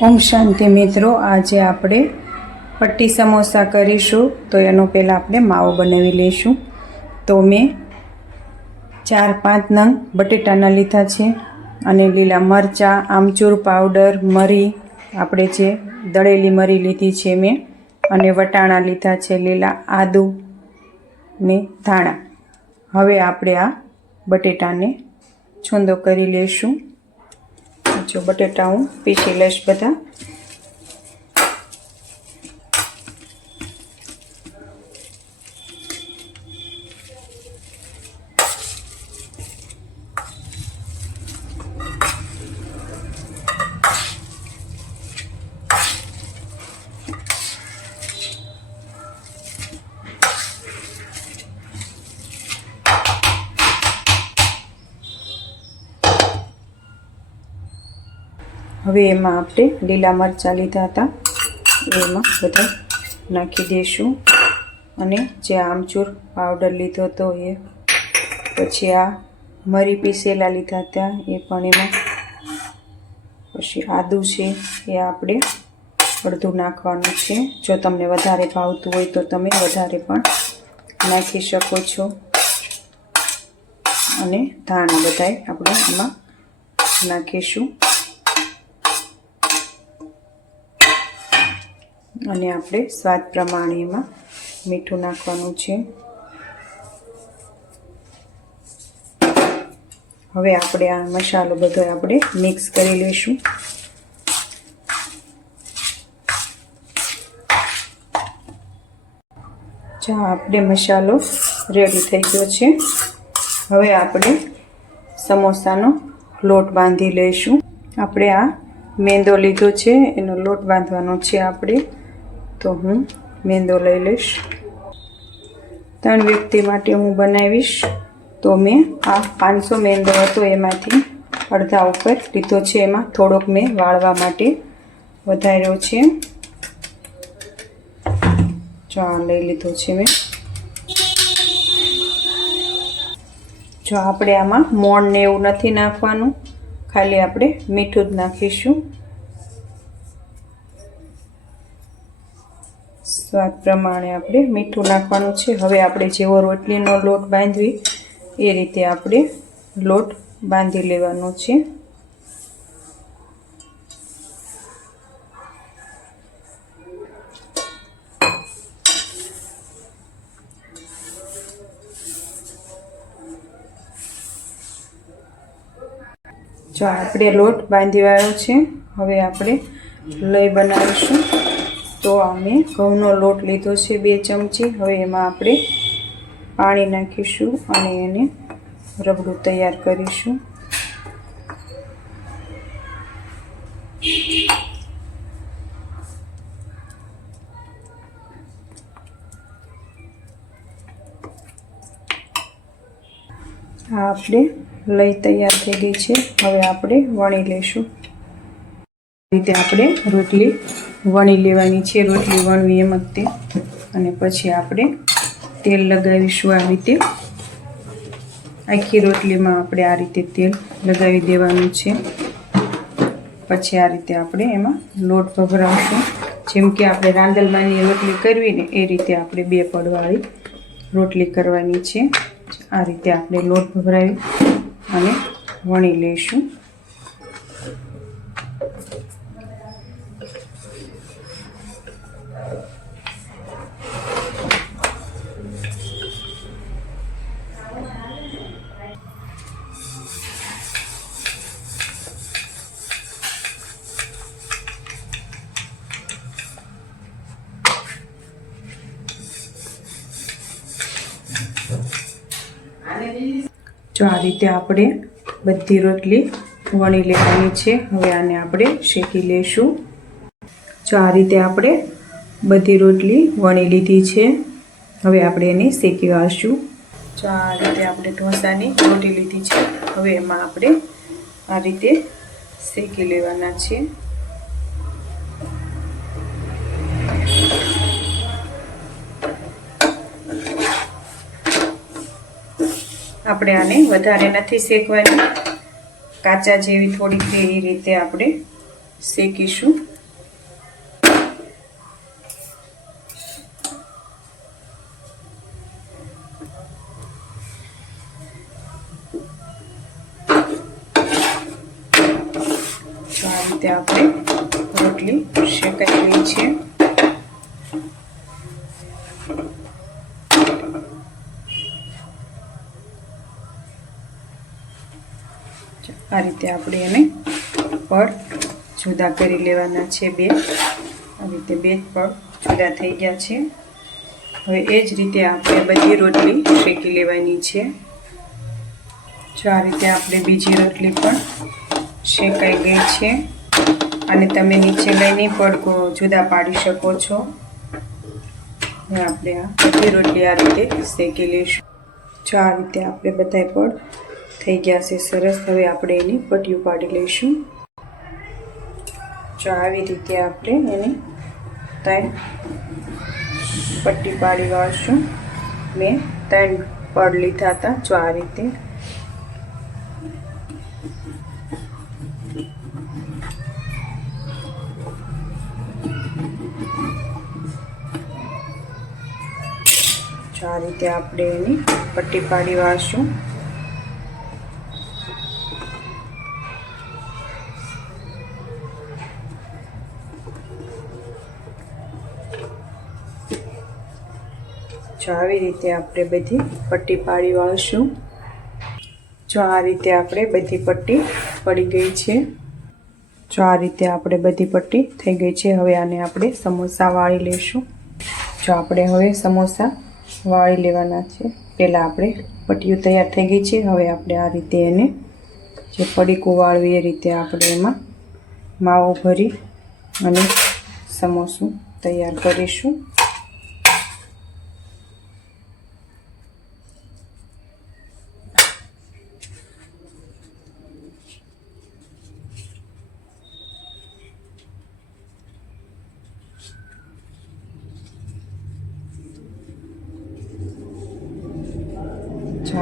ઓમ શાંતિ મિત્રો, આજે આપણે પટ્ટી સમોસા કરીશું. તો એનો પહેલાં આપણે માવો બનાવી લઈશું. તો મેં 4-5 નંગ બટેટાના લીધા છે અને લીલા મરચાં, આમચૂર પાવડર, મરી, આપણે જે દળેલી મરી લીધી છે મેં, અને વટાણા લીધા છે, લીલા આદુ ને ધાણા. હવે આપણે આ બટેટાને છૂંદો કરી લઈશું. જો બટેટા હું પીસી લઈશ બધા. હવે એમાં આપણે લીલા મરચાં લીધા હતા એમાં બધા નાખી દઈશું, અને જે આમચૂર પાવડર લીધો હતો એ, પછી આ મરી પીસેલા લીધા હતા એ પણ એમાં, પછી આદુ છે એ આપણે અડધું નાખવાનું છે. જો તમને વધારે ભાવતું હોય તો તમે વધારે પણ નાખી શકો છો. અને ધાણા બધાય આપણે એમાં નાખીશું. અને આપણે સ્વાદ પ્રમાણે એમાં મીઠું નાખવાનું છે. હવે આપણે આ મસાલો બધો આપણે મિક્સ કરી લઈશું. જો આપણે મસાલો રેડી થઈ ગયો છે. હવે આપણે સમોસાનો લોટ બાંધી લઈશું. આપણે આ મેંદો લીધો છે, એનો લોટ બાંધવાનો છે આપણે. તો હું મેંદો લઈ લઈશ. 3 વ્યક્તિ માટે હું બનાવીશ. તો મેં આ 500 મેંદો હતો એમાંથી અડધા ઉપર લીધો છે. એમાં થોડોક મેં વાળવા માટે વધાર્યો છે. જો આ લઈ લીધો છે મેં. જો આપણે આમાં મોણ ને એવું નથી નાખવાનું, ખાલી આપણે મીઠું જ નાખીશું. સ્વાદ પ્રમાણે આપણે મીઠું નાખવાનું છે. હવે આપણે જેવો રોટલીનો લોટ બાંધવી એ રીતે આપણે લોટ બાંધી લેવાનો છે. જો આપણે લોટ બાંધી વાળો છે. હવે આપણે લઈ બનાવીશું. તો અમે ઘઉંનો લોટ લીધો છે 2 ચમચી. હવે એમાં આપણે પાણી નાખીશું અને એને રબડું તૈયાર કરીશું. આ આપણે લઈ તૈયાર થઈ ગઈ છે. હવે આપણે વણી લઈશું. રીતે આપણે રોટલી વણી લેવાની છે. રોટલી વણવી એમ જ તે. અને પછી આપણે તેલ લગાવીશું. આ રીતે આખી રોટલીમાં આપણે આ રીતે તેલ લગાવી દેવાનું છે. પછી આ રીતે આપણે એમાં લોટ ભભરાવશું. જેમ કે આપણે રાંદલમાંની રોટલી કરવી ને એ રીતે આપણે 2 પડવાળી રોટલી કરવાની છે. આ રીતે આપણે લોટ ભભરાવી અને વણી લઈશું. જો આ રીતે આપણે બધી રોટલી વણી લેવાની છે. હવે આને આપણે શેકી લઈશું. જો આ રીતે આપણે બધી રોટલી વણી લીધી છે. હવે આપણે એને શેકી વાળશું. જો આ રીતે આપણે ઢોસાની રોટી લીધી છે. હવે એમાં આપણે આ રીતે શેકી લેવાના છે. આપણે આને વધારે નથી શેકવાની, કાચા જેવી થોડીક એ રીતે આપણે શેકીશું. આ રીતે આપણે રોટલી શેકાઈ ગઈ છે. આ રીતે આપણે એને પડ જુદા કરી લેવાના છે. બે આ રીતે બે પડ જુદા થઈ ગયા છે. હવે એ જ રીતે આપણે બધી રોટલી શેકી લેવાની છે. જો આ રીતે આપણે બીજી રોટલી પણ શેકાઈ ગઈ છે. અને તમે નીચે લઈને પડ જુદા પાડી શકો છો. હવે આપણે આ બધી રોટલી આ રીતે શેકી લઈશું. જો આ રીતે આપણે બધા પડ થઈ ગયા છે સરસ. હવે આપણે એની પટ્ટીઓ પાડી લઈશું. જો આવી રીતે આપણે એની 3 પટ્ટી પાડી વાળશું. મેં 3 પડ લીધા હતા. જો આ રીતે આપણે એની પટ્ટી પાડી વાળશું. જો આવી રીતે આપણે બધી પટ્ટી પાડી વાળશું. જો આ રીતે આપણે બધી પટ્ટી પડી ગઈ છે. જો આ રીતે આપણે બધી પટ્ટી થઈ ગઈ છે. હવે આને આપણે સમોસા વાળી લઈશું. જો આપણે હવે સમોસા વાળી લેવાના છે. પહેલાં આપણે પટ્ટીઓ તૈયાર થઈ ગઈ છે. હવે આપણે આ રીતે એને જે પડીકું વાળવી એ રીતે આપણે એમાં માવો ભરી અને સમોસું તૈયાર કરીશું.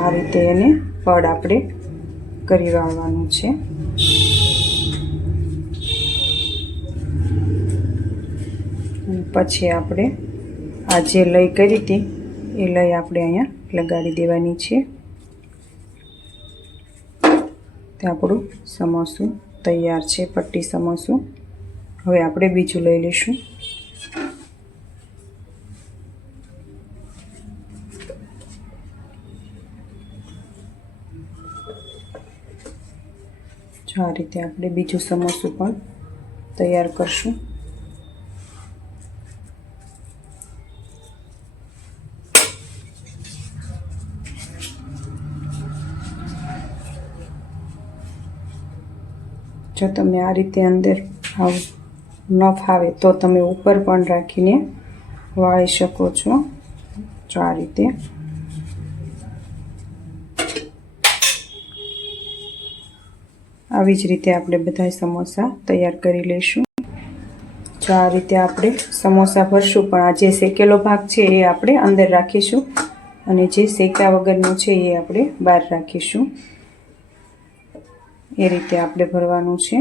આ રીતે એને પડ આપણે કરી વાળવાનું છે. પછી આપણે આ જે લઈ કરી હતી એ લઈ આપણે અહીંયા લગાડી દેવાની છે. તે આપણું સમોસું તૈયાર છે, પટ્ટી સમોસું. હવે આપણે બીજું લઈ લઈશું. જો આ રીતે આપણે બીજું સમોસું પણ તૈયાર કરશું. જો તમે આ રીતે અંદર ન ફાવે તો તમે ઉપર પણ રાખીને વાળી શકો છો. જો આ રીતે આવી જ રીતે આપણે બધા સમોસા તૈયાર કરી લઈશું. જો આ રીતે આપણે સમોસા ભરશું, પણ આ જે શેકેલો ભાગ છે એ આપણે અંદર રાખીશું અને જે શેકા વગરનો છે એ આપણે બહાર રાખીશું. એ રીતે આપણે ભરવાનું છે.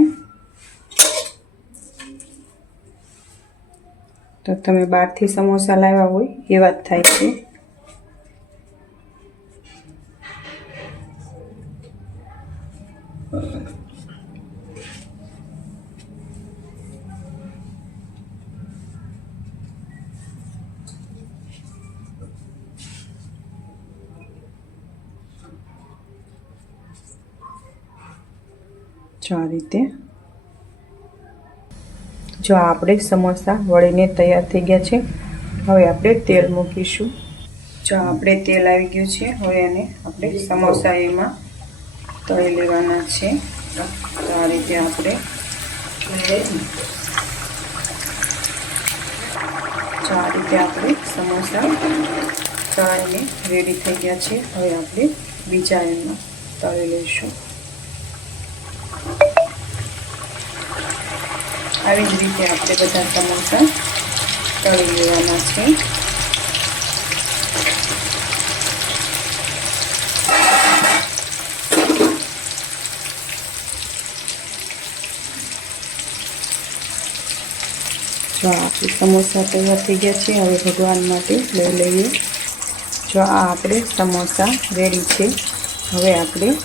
તો તમે બહારથી સમોસા લાવ્યા હોય એવા જ થાય છે. જો આ રીતે જો આપણે સમોસા વળીને તૈયાર થઈ ગયા છે. હવે આપણે તેલ મૂકીશું. જો આપણે તેલ આવી ગયું છે. હવે એને આપણે સમોસા એમાં તળી લેવાના છે. તો આ રીતે આપણે સમોસા તળાઈને રેડી થઈ ગયા છે. હવે આપણે બીજા એમાં તળી લઈશું. આવી જ રીતે આપણે બધા સમોસા તળી લેવાના છે. જો આપણી સમોસા તૈયાર થઈ ગયા છે. હવે ભગવાન માટે લઈ લઈએ. જો આ આપણે સમોસા રેડી છે. હવે આપણે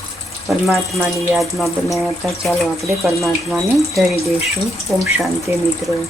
પરમાત્માની યાદમાં બનાવ્યા હતા. ચાલો આપણે પરમાત્માને ધરી દઈશું. ઓમ શાંતિ મિત્રો.